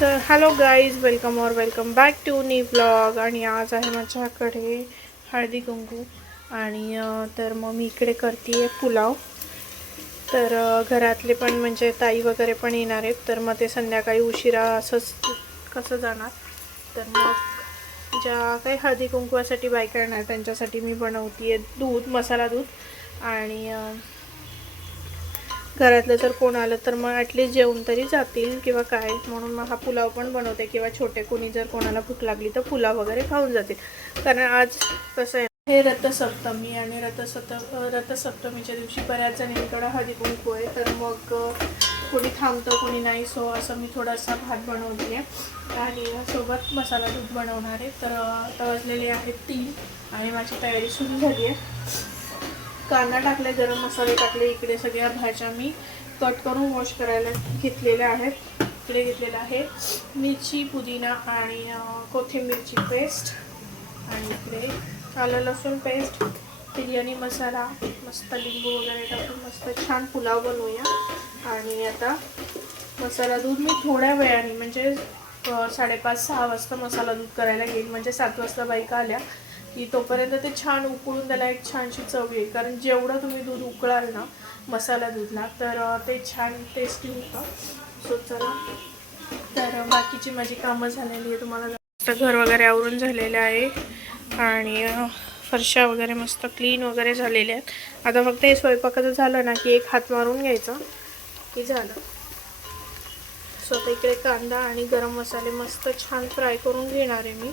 तर hello guys, welcome और welcome back to new blog. आणि आज आहे माझ्याकडे हळदी कुंकू आणि तर मग मी इकडे करते पुलाव. तर घरातले पण म्हणजे ताई वगैरे पण येणार आहेत, तर मग ते संध्याकाळी उशिरा असंच कसं जाणार. तर मग ज्या काही हळदी कुंकवासाठी बायका येणार त्यांच्यासाठी मी बनवते दूध, मसाला दूध. आणि घरातलं जर कोण आलं तर मग ॲटलिस्ट जेवून तरी जातील किंवा काय, म्हणून मग हा पुलाव पण बनवते. किंवा छोटे कोणी जर कोणाला भूक लागली तर पुलाव वगैरे खाऊन जातील. कारण आज कसं आहे, हे रथसप्तमी आणि रथसप्तमीच्या दिवशी बऱ्याच जणींकडे हळदी कुंकू आहे. तर मग कोणी थांबतं कोणी नाही. सो असं मी थोडासा भात बनवते आहे आणि सोबत मसाला दूध बनवणार आहे. तर आता वाजलेले आहेत 3 आणि माझी तयारी सुरू झाली आहे. कांदा टाकले, गरम मसाले टाकले. इकडे सगळ्या भाज्या मी कट करून वॉश करायला घेतलेल्या आहेत. इकडे घेतलेला आहे मिरची, पुदिना आणि कोथिंबीरची पेस्ट. आणि इकडे आलं लसूण पेस्ट, बिर्याणी मसाला, मस्त लिंबू वगैरे टाकून मस्त छान पुलाव बनवूया. आणि आता मसाला दूध मी थोड्या वेळाने म्हणजे 5:30-6 वाजता मसाला दूध करायला घेईन. म्हणजे 7 वाजता बायका आल्या की तोपर्यंत ते छान उकळून त्याला एक छानशी चव येईल. कारण जेवढं तुम्ही दूध उकळाल ना मसाला दूधला तर ते छान टेस्टी होतं. सो चला, तर बाकीची माझी कामं झालेली आहे. तुम्हाला मस्त घर वगैरे आवरून झालेलं आहे आणि फरशा वगैरे मस्त क्लीन वगैरे झालेल्या आहेत. आता फक्त हे स्वयंपाकाचं झालं ना की एक हात मारून घ्यायचा की झालं. सो आता इकडे कांदा आणि गरम मसाले मस्त छान फ्राय करून घेणार आहे मी.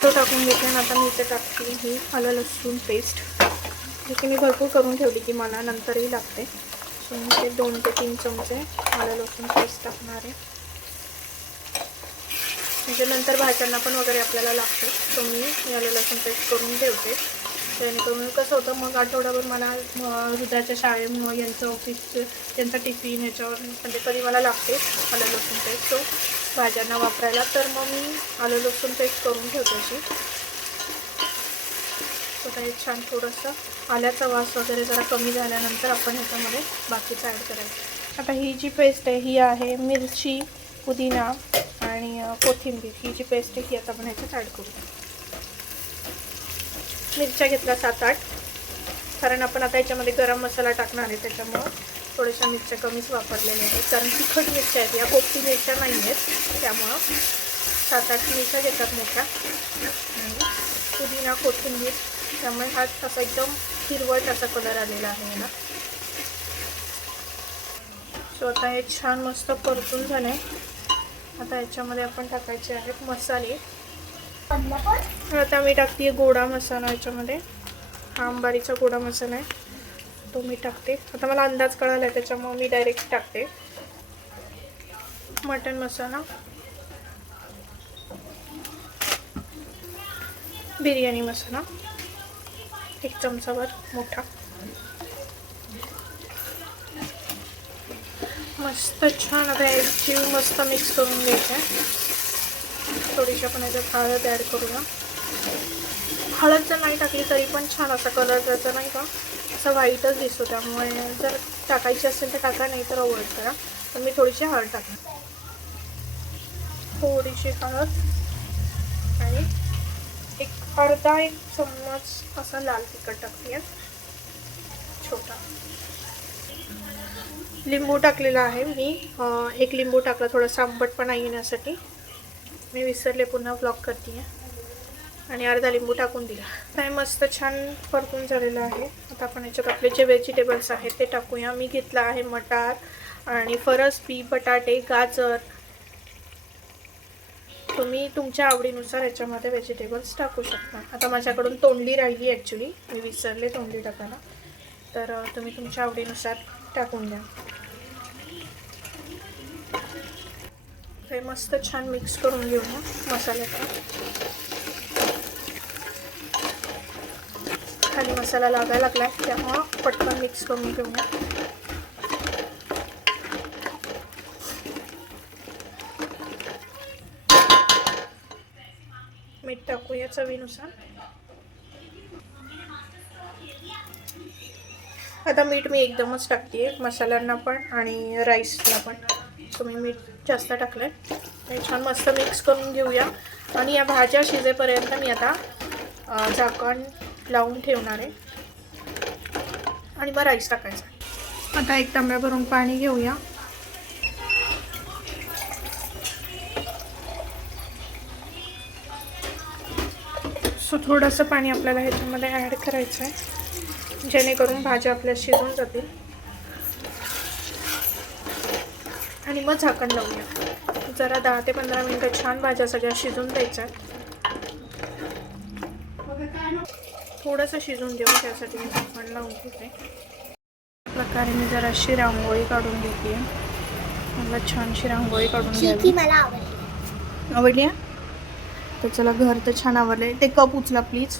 तो टाकून घेते आणि आता मी इथे टाकते ही आलं लसूण पेस्ट, जी की मी भरपूर करून ठेवली की मला नंतरही लागते. सो मी ते 2 ते 3 चमचे आलं लसूण पेस्ट टाकणार आहे. म्हणजे नंतर भाज्यांना पण वगैरे आपल्याला लागते. सो मी आलं लसूण पेस्ट करून ठेवते. जेणेकरून कसं होतं, मग आठवड्याभर मला हृदयाच्या शाळेमुळं यांचं ऑफिस, त्यांचा टिफिन ह्याच्यावर म्हणजे कधी मला लागते आलं लसूण पेस्ट. सो भाज्यांना वापरायला तर मग मी आलं लसूण पेस्ट करून ठेवते अशी. तर हे छान थोडंसं आल्याचा वास वगैरे जरा कमी झाल्यानंतर आपण ह्याच्यामध्ये बाकीचं ॲड करायचं. आता ही जी पेस्ट आहे ही आहे मिरची, पुदिना आणि कोथिंबीर. ही जी पेस्ट आहे ही आता आपण ह्याच्यात ॲड करू. मिरच्या घेतल्या 7-8, कारण आपण आता याच्यामध्ये गरम मसाला टाकणार आहे त्याच्यामुळं थोड्याशा मिरच्या कमीच वापरलेल्या आहेत. कारण तिखट मिरच्या आहेत, या पोपटी मिरच्या नाही आहेत, त्यामुळं 7-8 मिरच्या घेतात मोठ्या. आणि पुदिना, कोथिंबीर, त्यामुळे हा असा एकदम हिरवट असा कलर आलेला आहे याला. सो आता हे छान मस्त परतून झाले. आता याच्यामध्ये आपण टाकायचे आहेत मसाले. आता मी टाकते गोडा मसाला याच्यामध्ये. हा अंबारीचा गोडा मसाला आहे, तो मी टाकते. आता मला अंदाज कळाला आहे त्याच्यामुळे मी डायरेक्ट टाकते. मटन मसाला, बिर्याणी मसाला 1 चमचाभर मोठा. मस्त छान आता याची मस्त मिक्स करून घ्यायचं आहे. थोडीशी आपण याच्यात हळद ॲड करूया. हळद जर नाही टाकली तरी पण छान असा कलर त्याचा नाही का असा व्हाईटच दिसतो. त्यामुळे जर टाकायची असेल तर टाका, नाही तर अवॉइड करा. पण मी थोडीशी हळद टाकते, थोडीशी हळद आणि अर्धा 1 चम्मच असा लाल तिखट टाकते छोटा. लिंबू टाकलेला आहे मी, 1 लिंबू टाकला थोडासा आंबटपणा येण्यासाठी. मी विसरले, पुन्हा ब्लॉग करते आणि अर्धा लिंबू टाकून दिला. काय मस्त छान परतून झालेलं आहे. आता आपण याच्यात आपले जे व्हेजिटेबल्स आहेत ते टाकूया. मी घेतला आहे मटार आणि फरसबी, बटाटे, गाजर. तुम्ही तुमच्या आवडीनुसार याच्यामध्ये व्हेजिटेबल्स टाकू शकता. आता माझ्याकडून तोंडली राहिली, ॲक्च्युली मी विसरले तोंडली टाकायला, तर तुम्ही तुमच्या आवडीनुसार टाकून द्या. हे मस्त छान मिक्स करून घेऊया मसाल्याचा. खाली मसाला लागायला लागला त्यामुळं पटकन मिक्स करून घेऊया. मीठ टाकूया चवीनुसार. आता मीठ मी एकदमच टाकते मसाल्यांना पण आणि राईसला पण. सो मी मीठ जास्त टाकलं आहे. हे छान मस्त मिक्स करून घेऊया आणि या भाज्या शिजेपर्यंत मी आता झाकण लावून ठेवणार आहे आणि मग राईस टाकायचा. आता एक तांब्या भरून पाणी घेऊया. सो थोडंसं पाणी आपल्याला ह्याच्यामध्ये ॲड करायचं आहे जेणेकरून भाज्या आपल्या शिजून जातील आणि मग झाकण लावूया. जरा 10 ते 15 मिनिटं छान भाज्या सगळ्या शिजून द्यायच्या. थोडंसं शिजून देऊ त्यासाठी मी झाकण लावून घेते. प्रकारे मी जरा अशी रांगोळी काढून घेते. मला छानशी रांगोळी काढून घ्यावी. मला आवडली आहे तर चला. घर तर छान आवडले. ते कप उचला प्लीज.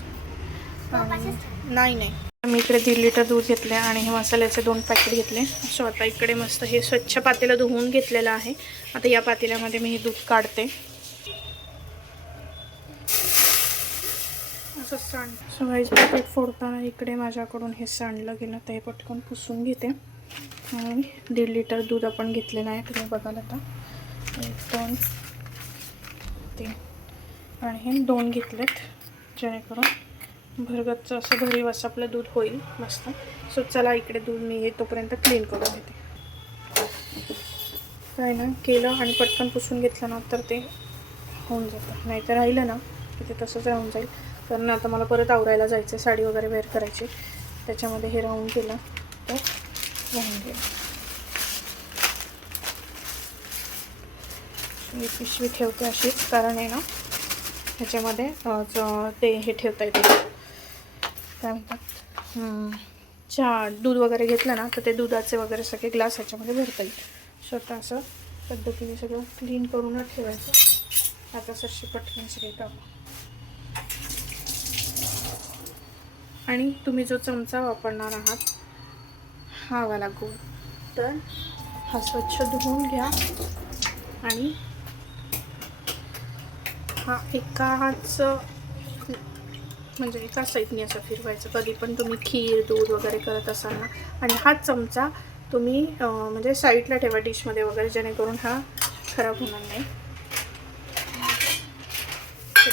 नाही मी इकडे 1.5 लिटर दूध घेतले आणि हे मसाल्याचे 2 पॅकेट घेतले. सो आता इकडे मस्त हे स्वच्छ पातेलं धुवून घेतलेलं आहे. आता या पातेल्यामध्ये मी हे दूध काढते. असं सांड. सो गाईस पॅकेट फोडताना इकडे माझ्याकडून हे सांडलं गेलं तर हे पटकन पुसून घेते. आणि 1.5 लिटर दूध आपण घेतलेलं आहे. तुम्ही बघाल आता 1 2 3 आणि हे 2 घेतलेत जेणेकरून भरगतचं असं भरीव असं आपलं दूध होईल मस्त. सो चला इकडे दूध मी हे तोपर्यंत क्लीन करून घेते. काय ना केलं आणि पटकन पुसून घेतलं ना तर ते होऊन जातं. नाही तर राहिलं ना की ते तसंच राहून जाईल. कारण आता मला परत आवरायला जायचं, साडी वगैरे वेअर करायची. त्याच्यामध्ये हे राहून गेलं तर राहून गेलं. मी पिशवी ठेवते अशीच कारण आहे ना ह्याच्यामध्ये ते हे ठेवता येते काय म्हणतात चहा दूध वगैरे घेतलं ना तर ते दुधाचे वगैरे सगळे ग्लास ह्याच्यामध्ये भरता येईल. स्वतः असं पद्धतीने सगळं क्लीन करूनच ठेवायचं. आता सरशी पटकन सगळे टाकू. आणि तुम्ही जो चमचा वापरणार आहात हा वाला गोल तर हा स्वच्छ धुवून घ्या आणि हा एकाच म्हणजे एका साईडने असं फिरवायचं. कधी पण तुम्ही खीर दूध वगैरे करत असाल ना. आणि हाच चमचा तुम्ही म्हणजे साईडला ठेवा डिशमध्ये वगैरे जेणेकरून हा खराब होणार नाही.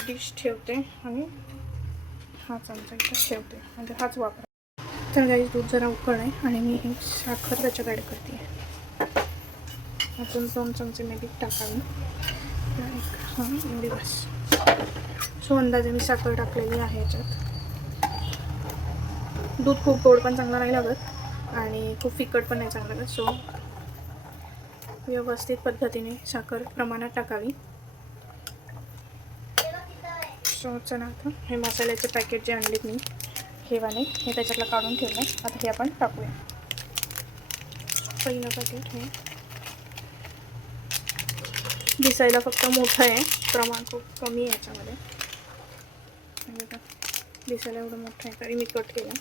डिश ठेवते आणि हा चमचा इथं ठेवते म्हणजे हाच वापरा. तर गाईस दूध जरा उकळ आहे आणि मी हे साखर त्याच्यात ॲड करते. अजून 2 चमचे मी टाकावी. हां एवढी बस. सो अंदाजे मी साखर टाकलेली आहे याच्यात. दूध खूप गोड पण चांगला नाही लागत आणि खूप फिकट पण नाही चांगलं लागत. सो व्यवस्थित पद्धतीने साखर प्रमाणात टाकावी. सो चला आता हे मसाल्याचे पॅकेट जे आणलेत मी हे वाले हे त्याच्यातलं काढून ठेवलं. आता हे आपण टाकूया. पहिलं पॅकेट हे दिसायला फक्त मोठं आहे, प्रमाण खूप कमी आहे याच्यामध्ये. दिसायला एवढं मोठं आहे तरी मी कट केलं.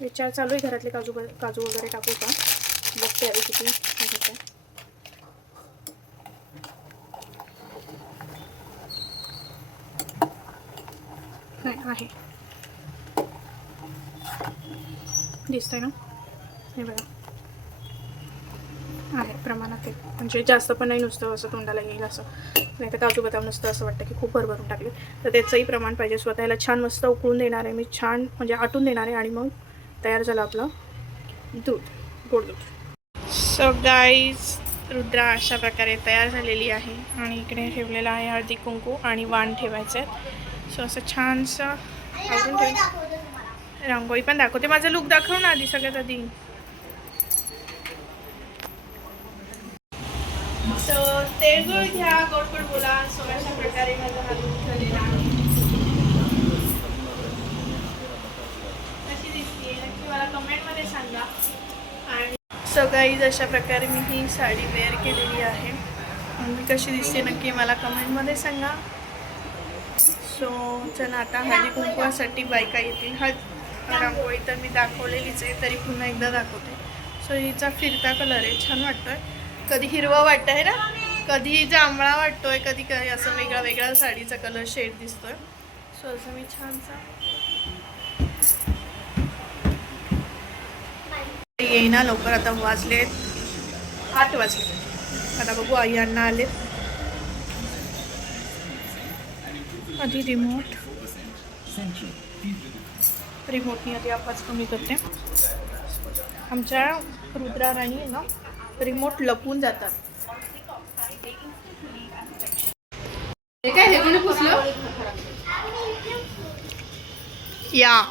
विचार चालू आहे घरातले काजू वगैरे टाकू का. बघते आधी किती होतं. नाही आहे दिसतंय ना हे बघा आहे प्रमाणात. एक म्हणजे जास्त पण नाही नुसतं असं तोंडाला येईल असं. नाही तर काजू बदाम नुसतं असं वाटतं की खूप भरभरून टाकले. तर त्याचंही प्रमाण पाहिजे. स्वतःला छान मस्त उकळून देणार आहे मी. छान म्हणजे आटून देणार आहे आणि मग तयार झालं आपलं दूध गोड दूध. सो गाईज रुद्रा अशा प्रकारे तयार झालेली आहे. आणि इकडे ठेवलेलं आहे हळदी कुंकू आणि वाण ठेवायचं आहे. सो असं छानसं आवरून ठेव. रांगोळी पण दाखवते. माझं लुक दाखव ना आधी सगळ्यात आधी. सो तेळगुळ घ्या गोड गोड बोला. सो अशा प्रकारे माझा हा लुक झालेला आहे. कशी दिसते नक्की मला कमेंटमध्ये सांगा. आणि सो गाईज अशा प्रकारे मी ही साडी वेअर केलेली आहे आणि कशी दिसते नक्की मला कमेंटमध्ये सांगा. सो चला आता हळदी कुंकवासाठी बायका येतील. रांगोळी तर मी दाखवलेलीच आहे तरी पुन्हा एकदा दाखवते. सो हिचा फिरता कलर आहे छान वाटतोय. कधी हिरवा वाटतं आहे ना, कधी जांभळा वाटतोय, कधी कधी असं वेगळा वेगळा साडीचा कलर शेड दिसतोय. सो असं मी छानसा येईना लवकर. आता वाजले 8 वाजले. आता बघू आई अण्णा आले. आधी रिमोटनी आधी आवाज कमी करते. आमच्या रुद्रा राणी आहे ना, रिमोट लपून जातात. काय हे कोणी पुसलं? या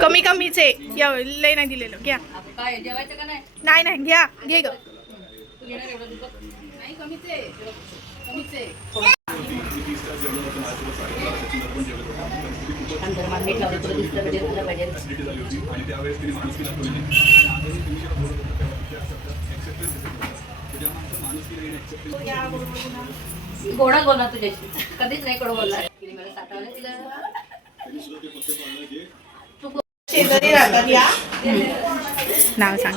कमी कमीचे या लय नाही दिलेलं. घ्या. काय जेवायचं का नाही? नाही नाही घ्या. घे ग. नाही कमीचे कमीचे. अंदर मागे ठेवलं तर दिसलं पाहिजे, झालं पाहिजे. गोडा बोला तुझ्याशी कधीच नाही कडू बोलला. मला साठवलं तिला. शेजारी राहतात या. नाव सांग.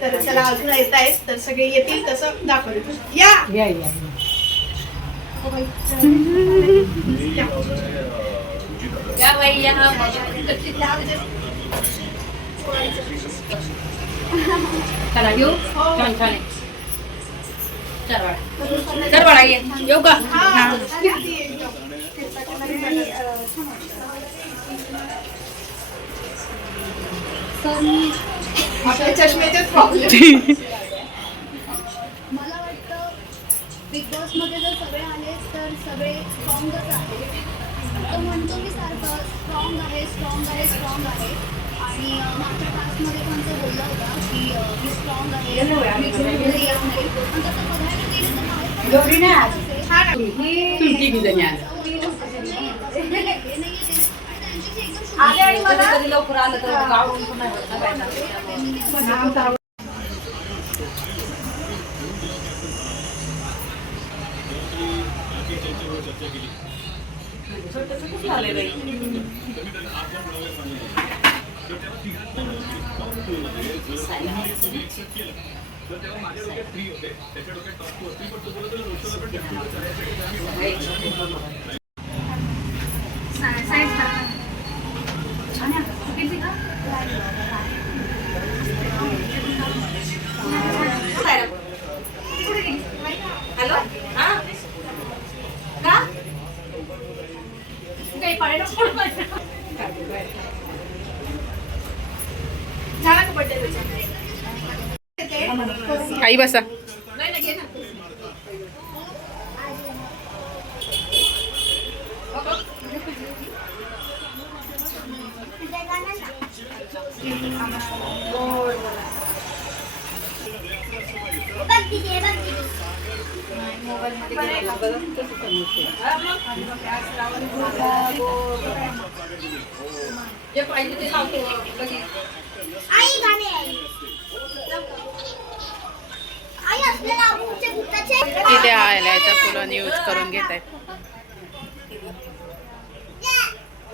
तर चला अजून येत आहेत तर सगळे येतील तसं दाखवलं. या या या या बाई या. चला घेऊ. छान छान आहे. चल बाळा ये. येऊ का? चष्म्याचे प्रॉब्लेम. मला वाटतं बिग बॉस मध्ये जर सगळे आले तर सगळे स्ट्रॉंगच आहे. तो म्हणतो मी सारखं स्ट्रॉंग आहे स्ट्रॉंग आहे स्ट्रॉंग आहे. आणि मागच्या टास्कमध्ये पण तो बोलला होता की मी स्ट्रॉंग आहे, मी झोपले येत नाही. पण तसं बघायला गेलं तर बाहेर एवढी नाही आज. पण तुमची किती आज हे नाहीये ते. त्यांच्याशी एकदम आले आणि कधी लवकर आलं तर गावून पण नाही होत ना काय. हॅलो हा का काही पाणी झाला का बर्थडे? आई बसा. नाही ना घे ना. जे पाहिजे ते लावतो. आई गाणे आई आई असलेला आमच्या भूताचे तिथे आल्याच्या फुलांनी यूज करून घेत आहेत.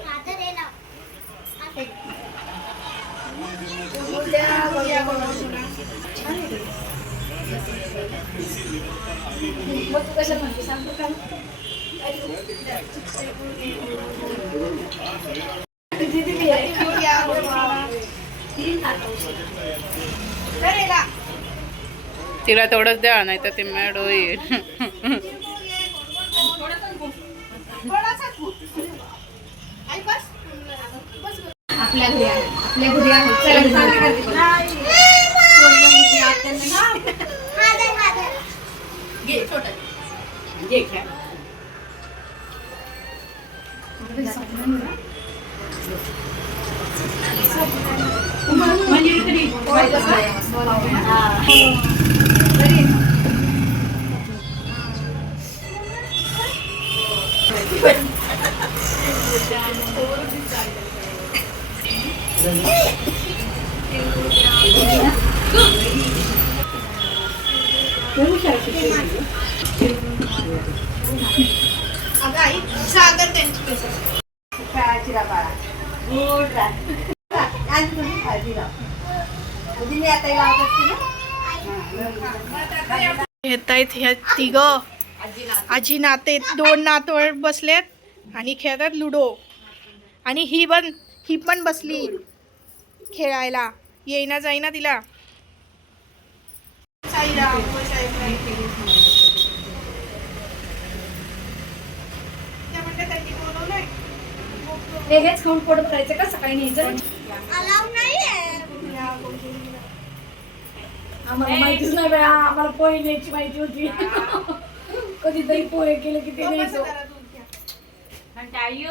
आता दे ना. तिला तेवढंच द्या नाही तर ते मॅड होईल. आपल्या घरी आहे. आपल्या घरी आहे. चला घे छोटा घे खेळ. म्हणजे तरी आई सागर त्यांची येत आहेत ह्या तिघ आजी नाते 2 नातवंड बसलेत आणि खेळतात लुडो. आणि ही पण बसली खेळायला. येईना जाईना तिला. हेच खाऊन पोट भरायचं का सकाळी न्यायचं? आम्हाला माहितीच नाही बाई, आम्हाला पोहे न्यायची माहिती होती. कधीतरी पोहे केले की ते न्यायचो.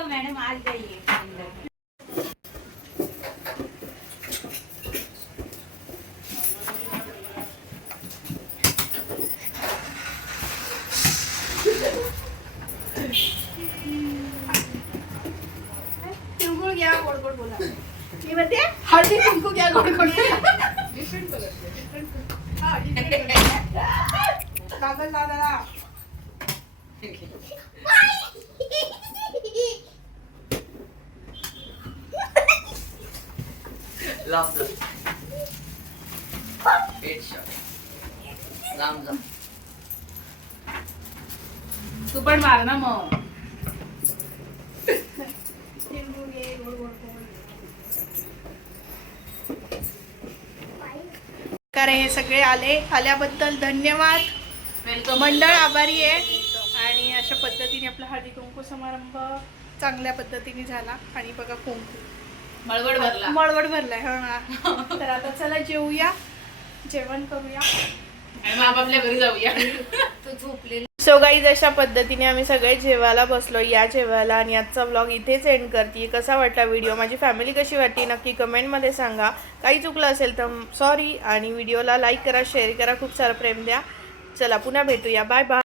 मॅडम आज जाइए. तिळगुळ घ्या, गोड गोड बोला. मी म्हणते हळदी कुंकू घ्या, गोड गोड बोला. कागद दादा. Love them. Headshot. Thumbs up. तू पण मार ना मग. तिळगुळ घे, गोड गोड बोल. कारण हे सगळे आल्याबद्दल धन्यवाद. वेलकम. मंडळ आभारी आहे. आणि अशा पद्धतीने आपला हळदी कुंकू समारंभ चांगल्या पद्धतीने झाला. आणि बघा कुंकू मळवड भरला. मळवड भरलाय. हा. तर आता चला जेवूया, जेवण करूया आणि मग आपापल्या घरी जाऊया. सो गाईज अशा पद्धतीने आम्ही सगळे जेवायला बसलो. या जेवायला आणि आजचा व्लॉग इथेच एंड करते. कसा वाटला व्हिडिओ, माझी फॅमिली कशी वाटली नक्की कमेंटमध्ये सांगा. काही चुकलं असेल तर सॉरी. आणि व्हिडिओला लाईक करा, शेअर करा, खूप सारं प्रेम द्या. चला पुन्हा भेटूया. Bye bye.